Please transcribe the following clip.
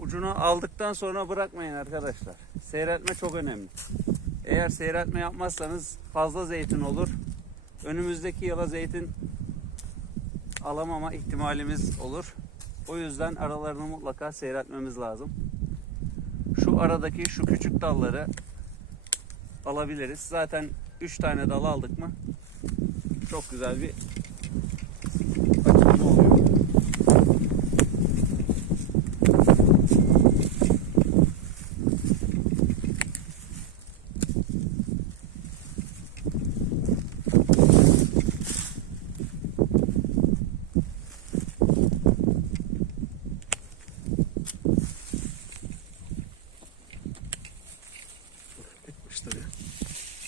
ucunu aldıktan sonra bırakmayın arkadaşlar. Seyretme çok önemli. Eğer seyretme yapmazsanız fazla zeytin olur. Önümüzdeki yıla zeytin alamama ihtimalimiz olur. O yüzden aralarını mutlaka seyretmemiz lazım. Şu aradaki şu küçük dalları alabiliriz. Zaten 3 tane dal aldık mı çok güzel bir Arkadaşlar ya.